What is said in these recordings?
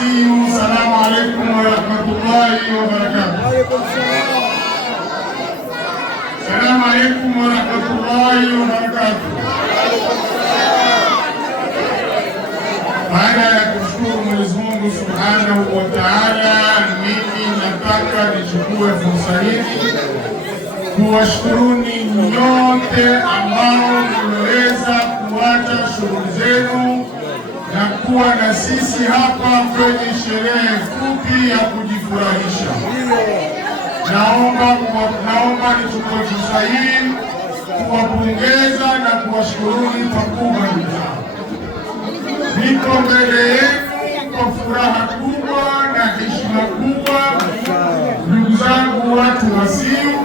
wasiu, salamu alaikum wa rahmatullahi wa barakatuh. Salamu alaikum wa rahmatullahi wa barakatuh. Baada ya kushukuru Mwenyezi Mungu Subhanahu wa Ta'ala, mimi nataka nichukue fursa hii kuwashukuruni nyote ambao mmeweza kuacha shughuli zenu na kuwa na sisi hapa kwenye sherehe fupi ya kujifurahisha. Naomba nichukue fursa hii kuwapongeza na kuwashukuruni pakubwa ndugu zangu. Niko mbele yenu kwa furaha kubwa na heshima kubwa. Ndugu zangu watu wa Siu,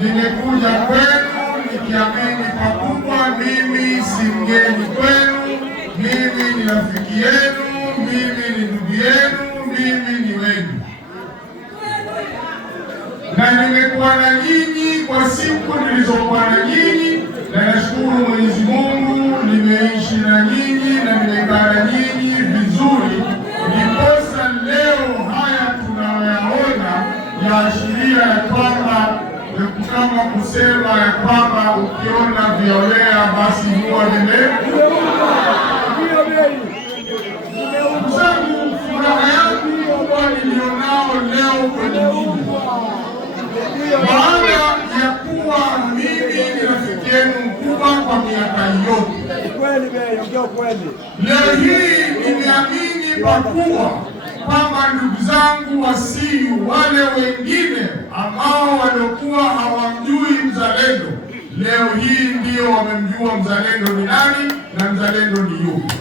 nimekuja kwenu nikiamini pakubwa mimi si mgeni kwenu, mimi ni rafiki yenu, mimi ni ndugu yenu, mimi ni wenu, na nimekuwa na nyinyi kwa siku nilizokuwa na nyinyi, na nashukuru Mwenyezi Mungu nimeishi na nyinyi na nimekaa na nyinyi vizuri. Ndiposa leo haya tunayoyaona yaashiria ya kwamba kama kusema ya kwamba ukiona violea basi huwa zangu. Furaha yangu kubwa nilionao leo kwenye nyinyi, baada ya kuwa mimi ni rafiki yenu mkubwa kwa miaka yote, leo hii nimeamini pakubwa kwamba ndugu zangu wa Siu, wale wengine ambao waliokuwa hawamjui mzalendo, leo hii ndio wamemjua mzalendo ni nani na mzalendo ni yupi.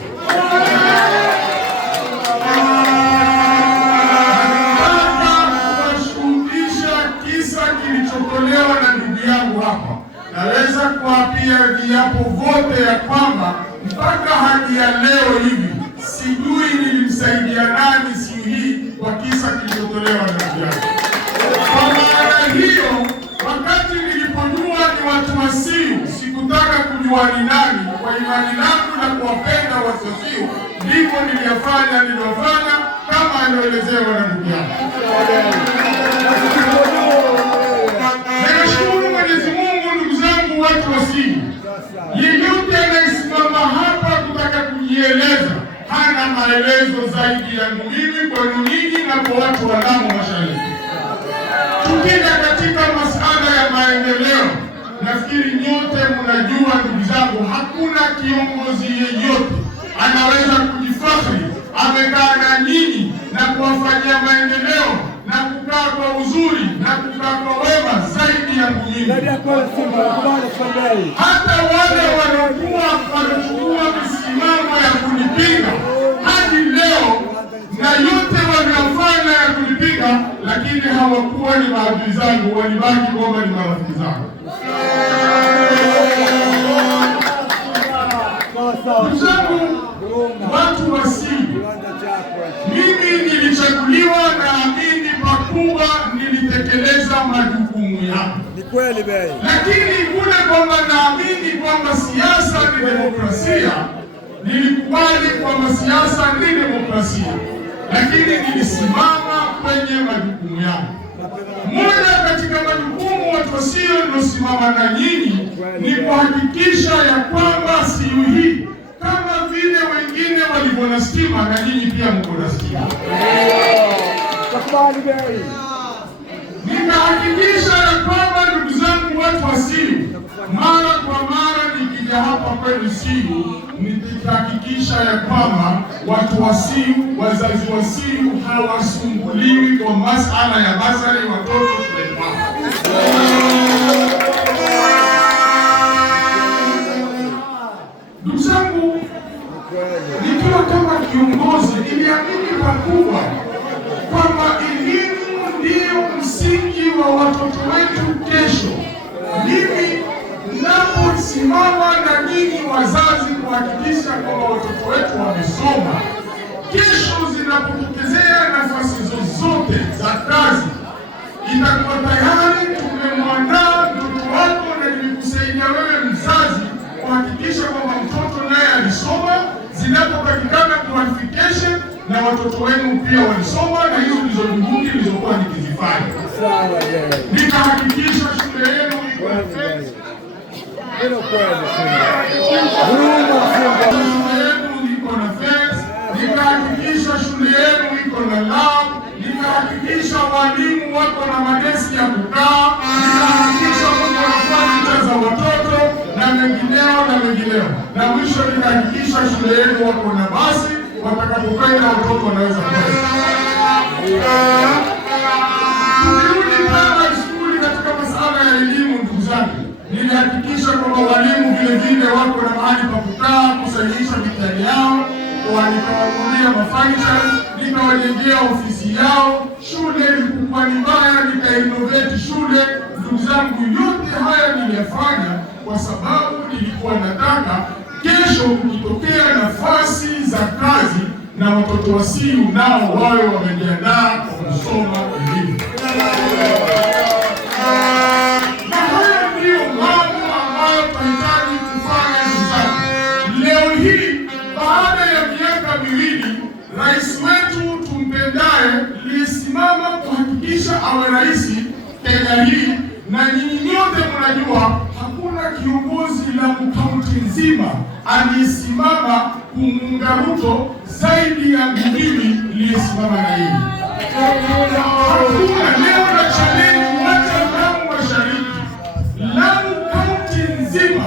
Na ndugu yangu hapa, naweza kuapia viapo vote ya kwamba mpaka hadi ya leo hivi sijui nilimsaidia nani siku hii kwa kisa kilichotolewa na ndugu yangu. Kwa maana hiyo, wakati nilipojua ni watu wa Siu, sikutaka kujua ni nani. Kwa imani yangu na kuwapenda watu wa Siu, ndivyo niliyofanya kama alioelezewa na ndugu yangu. Watu wa Siu, yeyote anayesimama hapa kutaka kujieleza hana maelezo zaidi yangu mimi kwenu nyinyi na kwa watu wa Lamu Mashariki. Tukija katika masuala ya maendeleo, nafikiri nyote mnajua ndugu zangu, hakuna kiongozi yeyote anaweza kujifakhiri amekaa na nyinyi na kuwafanyia maendeleo na kukaa kwa uzuri na kukaa kwa wema zaidi yangu mimi. Hata wale waliochukua misimamo ya kunipinga hadi leo na yote waliofanya ya kunipinga, lakini hawakuwa ni maadui zangu, walibaki kwamba ni marafiki zangu. Ndugu zangu watu wa Siu, mimi nilichaguliwa na amini pakubwa nilitekeleza majukumu yangu. Ni kweli bei. Lakini kule kwamba naamini kwamba siasa ni demokrasia, nilikubali kwamba siasa ni demokrasia, lakini nilisimama kwenye majukumu yangu. Moja katika majukumu watu wa Siu niliosimama na nyinyi ni kuhakikisha ya kwamba Siu hii kama vile wengine walivyo na stima, na nyinyi pia mko na stima. Ninahakikisha ya kwamba ndugu zangu watu wa Siu, mara kwa mara nikija hapa kwenu Siu, nitahakikisha ya kwamba watu wa Siu, wazazi wa Siu hawasumbuliwi kwa masala ya basari watoto shuleni mwao. Ndugu zangu, nikiwa kama kiongozi niliamini pakubwa kwamba elimu ndio msingi wa watoto wetu kesho. Mimi ninaposimama na nyinyi wazazi kuhakikisha kwamba watoto wetu wamesoma, kesho zinapotokezea nafasi zozote za kazi, itakuwa tayari tumemwandaa mtoto wako na nilikusaidia wewe mzazi kuhakikisha kwamba mtoto naye alisoma, zinapopatikana qualification na na watoto wenu pia walisoma, na hizo ndizo juhudi nilizokuwa nikizifanya. Nikahakikisha shule yenu iko na fence, nikahakikisha shule yenu iko na lab, nikahakikisha walimu wako na madeski ya kukaa, nikahakikisha wako na furniture za watoto na mengineo, na mwisho nikahakikisha shule yenu wako na basi watakapokwenda watoto wanaweza kwenda. Tukirudi primary school katika masuala ya elimu, ndugu zangu, nilihakikisha kwamba walimu vile vile wako na mahali pa kukaa kusahihisha mitihani yao, nikawanunulia mafurniture, nikawajengea ofisi yao. Shule ilikuwa ni mbaya, nikainovate shule. Ndugu zangu, yote haya niliyafanya kwa sababu nilikuwa nataka kesho kukitokea nafasi za kazi na watoto wa CU nao wawe wamejiandaa kwa kusoma elimu. Na haya ndiyo mambo ambayo tunahitaji kufanya. Ndugu zangu, leo hii baada ya miaka miwili, rais wetu tumpendaye alisimama kuhakikisha awe rais Kenya hii, na nyinyi nyote mnajua hakuna kiongozi Lamu County nzima aliyesimama kumuunga Ruto zaidi ya mimi niliyesimama na yeye. Hakuna. Leo na challenge watu wa Lamu Mashariki, Lamu County nzima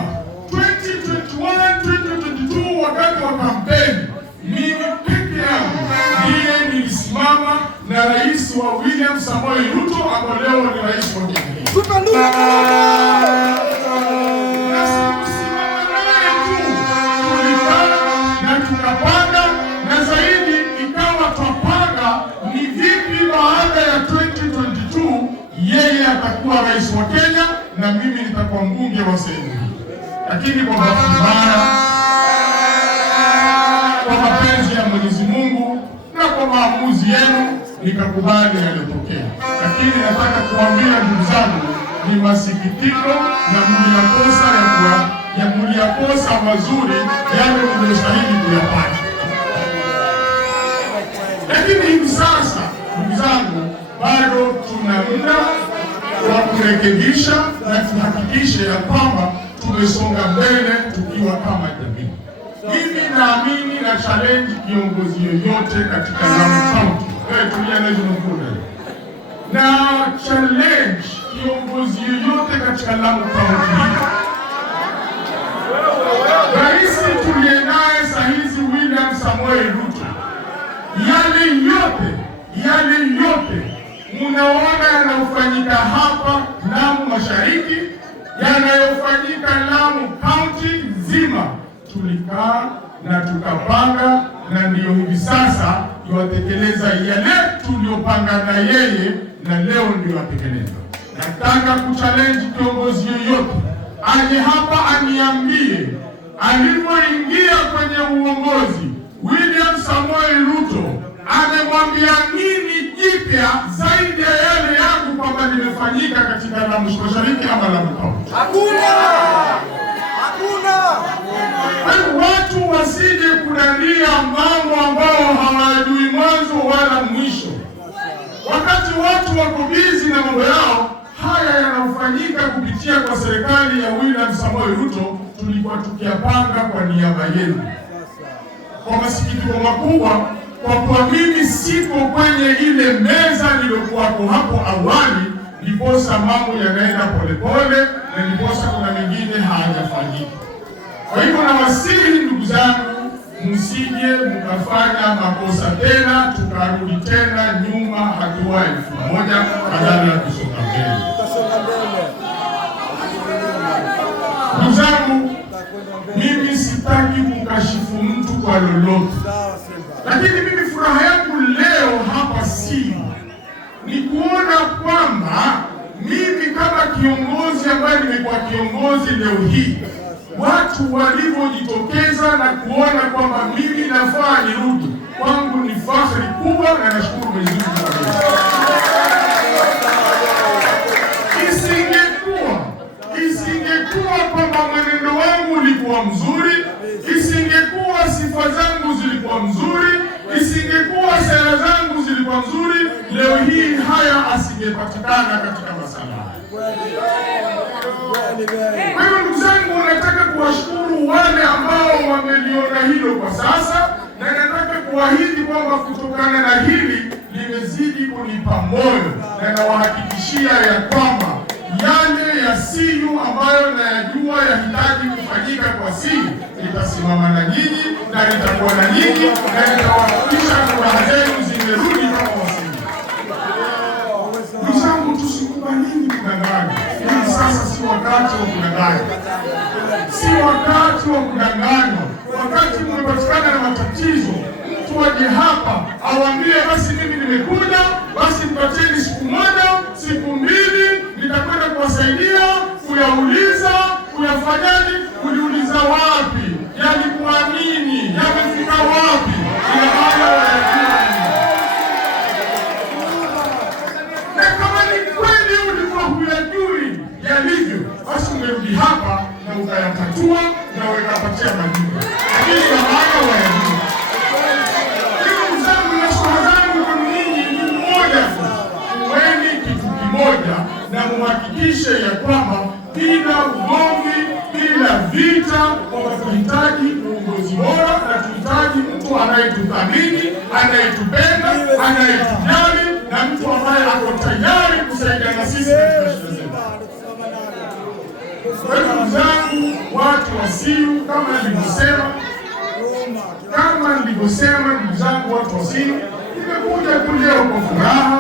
2021 2022, wakati wa kampeni, mimi peke yangu ndiye nilisimama na rais wa William Samoei Ruto ambaye leo ni rais wa Kenya. Tukapanga na zaidi ikawa twapanga ni vipi baada ya 2022 yeye atakuwa rais wa Kenya na mimi nitakuwa mbunge wa sehemu hii. Lakini kwa bahati mbaya, kwa mapenzi ya Mwenyezi Mungu na kwa maamuzi yenu, nikakubali yaliyotokea. Lakini nataka kuambia ndugu zangu, ni masikitiko na mliyakosa mazuri yale mliyostahili kuyapata. Lakini hivi sasa, ndugu zangu, bado tuna muda wa kurekebisha na tuhakikishe ya kwamba tumesonga mbele tukiwa kama jamii. Mimi naamini na challenge kiongozi yoyote katika Lamu County, na challenge kiongozi yoyote katika Lamu County, rais tuliye naye sahizi William Samoei Ruto, yale yote munaona yanayofanyika hapa Lamu Mashariki, yanayofanyika Lamu County nzima, tulikaa na tukapanga, na ndiyo hivi sasa tuwatekeleza yale tuliyopanga na yeye, na leo ndio atekeleza. Nataka kuchallenge kiongozi yoyote aje hapa aniambie alipoingia kwenye uongozi William Samoei Ruto amemwambia nini jipya zaidi ya yale yangu kwamba nimefanyika katika Lamu Mashariki ama Lamu County. Hakuna. Watu wasije kudandia mambo ambao hawajui mwanzo wala mwisho. Wakati watu wako busy na mambo yao, haya yanafanyika kupitia kwa serikali ya William Samoei Ruto, tulikuwa tukiyapanga kwa niaba yenu. Kwa masikitiko makubwa, kwa kuwa mimi siko kwenye ile meza niliyokuwako hapo awali, ndiposa mambo yanaenda polepole, na ndiposa kuna mengine hayajafanyika. Kwa hivyo nawasihi ndugu zangu, msije mkafanya makosa tena, tukarudi tena nyuma hatua 1000 badala ya kusonga mbele. Ndugu zangu, mimi sitaki kukashifu mtu kwa lolote, lakini mimi furaha yangu leo hapa ni kuona kwamba mimi kama kiongozi ambaye nimekuwa kiongozi leo hii, watu walivyojitokeza na kuona kwamba mimi nafaa nirudi, kwangu ni fahari kubwa, na nashukuru Mwenyezi Mungu. Isingekuwa kwamba mwenendo wangu ulikuwa mzuri, isingekuwa sifa zangu zilikuwa mzuri, isingekuwa ingekuwa nzuri, leo hii haya asingepatikana katika masala. Kwa hiyo ndugu zangu, nataka kuwashukuru wale ambao wameliona hilo kwa sasa, na nataka kuahidi kwamba kutokana na hili limezidi kunipa moyo, na nawahakikishia ya kwamba yale ya CU ambayo nayajua yahitaji kufanyika kwa CU, nitasimama na nyinyi na nitakuwa na nyinyi na nitawahakikisha furaha zenu zimerudi kama wasii. Ndugu zangu, tusikubalini kudanganywa. Hivi sasa si wakati wa kudanganywa, si wakati wa kudanganywa. Wakati mmepatikana na matatizo, mtu aje hapa awaambie basi mimi nimekuja, basi mpatieni siku moja, siku mbili, nitakwenda kuwasaidia, kuyauliza, kuyafanyaje, kuliuliza wapi, yalikuwa nini, yamefika wapi, ina maana wayajua. Na kama ni kweli ulikuwa huyajui yalivyo, basi ungerudi hapa na ukayatatua na ukapatia majibu, lakini ina maana wayajua. Na muhakikishe ya kwamba bila ugomvi, bila vita, kwamba tunahitaji uongozi bora na tunahitaji mtu anayetuthamini, anayetupenda, anayetujali na mtu ambaye ako tayari kusaidia na sisi katika shida zetu. Kwa hiyo ndugu zangu, watu wa CU, kama nilivyosema ndugu zangu, watu wa CU, nimekuja tu leo kwa furaha,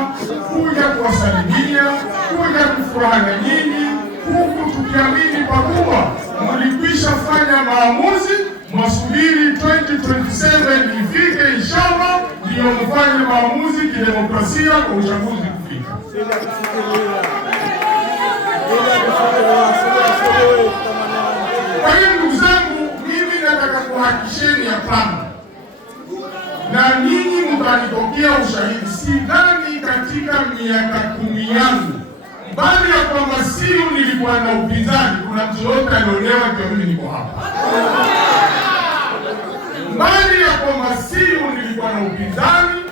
kuja kuwasalimia, kuja kufuraha na nyinyi, huku tukiamini kwa kuwa mlikwisha fanya maamuzi. Mwasubiri 2027 ifike inshallah, ndio mfanye maamuzi kidemokrasia kwa uchaguzi kufika. Kwa hiyo ndugu zangu, mimi nataka kuhakikisheni ya kwamba na nyinyi mtanitokea ushahidi, sidhani katika miaka 10 yangu, bali ya kwamba CU nilikuwa na upinzani, kuna mtu yote alionewa kwa mimi niko hapa. Bali ya kwamba CU nilikuwa na upinzani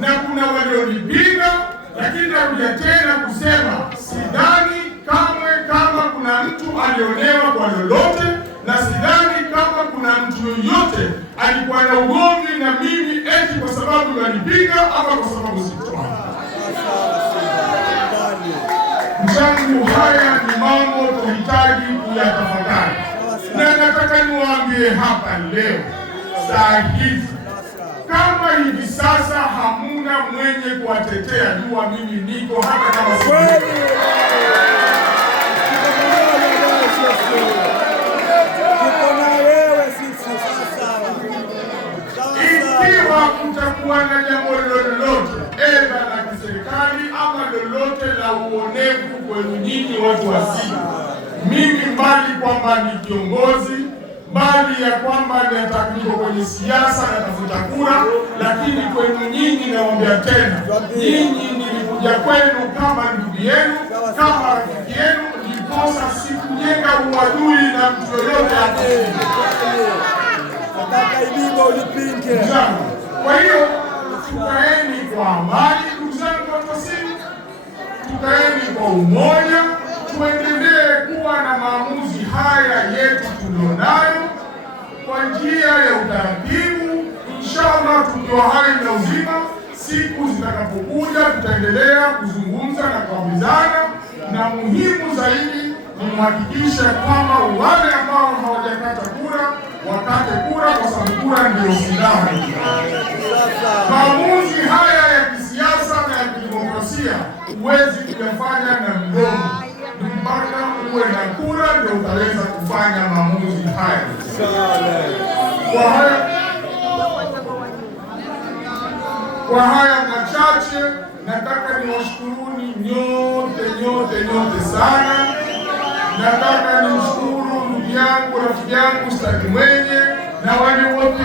na kuna walionipinga, lakini narudia tena kusema sidhani kamwe kama kuna mtu alionewa kwa lolote, na sidhani kama kuna mtu yoyote alikuwa na ugomvi na mimi eti kwa sababu yanipinga ama kwa sababu sitoa. Mchangu, haya ni mambo tunahitaji kuyatafakari, na nataka niwaambie hapa leo saa hizi, kama hivi sasa hamuna mwenye kuwatetea, jua mimi niko hata kama sisi. Ikiwa kutakuwa na jambo lolote eza la kiserikali ama lolote la uonevu kwenu nyinyi watu wa CU, mimi mbali kwamba ni kiongozi, mbali ya kwamba niko kwenye siasa na tafuta kura, lakini kwenu nyinyi naombea tena, nyinyi nilikuja kwenu kama ndugu yenu, kama rafiki yenu, ndiposa sikujenga uadui na mtu yoyote hapa. Kwa hiyo tukaeni kwa amani ndugu zangu wa CU, tukaeni kwa umoja, tuendelee kuwa na maamuzi haya yetu tulionayo kwa njia ya utaratibu. Inshallah tukiwa hai na uzima, siku zitakapokuja tutaendelea kuzungumza na kuambizana, na muhimu zaidi ni kuhakikisha kwamba wale ambao hawajakata kura wakate kura, kwa sababu kura ndio silaha. Maamuzi haya ya kisiasa na ya kidemokrasia huwezi kuyafanya na mdomo, mpaka uwe na kura ndio utaweza kufanya maamuzi haya. Kwa haya machache, nataka niwashukuruni nyote sana. Nataka nimshukuru ndugu yangu, rafiki yangu Stadi Mwenye na wale wote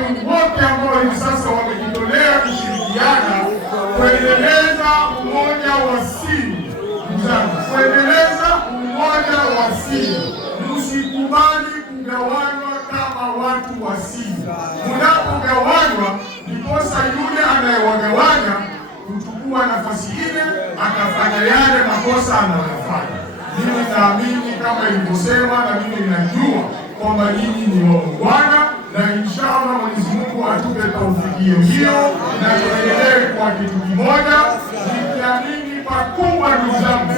ambao hivi sasa wamejitolea kushirikiana kuendeleza umoja wa CU. Kuendeleza umoja wa CU. Msikubali kugawanywa kama watu wa CU. Mnapogawanywa, ndiposa yule anayewagawanya makosa anayofanya. Mimi naamini kama ilivyosema, na mimi ninajua kwamba nyinyi ni waungwana, na inshallah Mwenyezi Mungu atupe taufiki hiyo na tuendelee kwa kitu kimoja, nikiamini pakubwa ndugu zangu,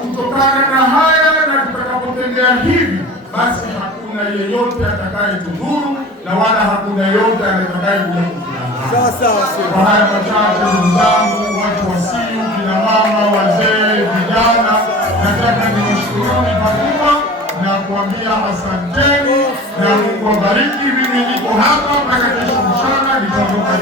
kutokana na haya na tutakapotembea hivi, basi hakuna yeyote atakayetudhuru na wala hakuna yeyote atakayekuja kutudanganya. Kwa haya machache ndugu zangu, watu wasiu, kina mama, wazee, vijana, nataka niwashukuruni pakubwa na kuambia asanteni na Mungu awabariki. Mimi niko hapa mpaka kesho mchana, nitaondoka.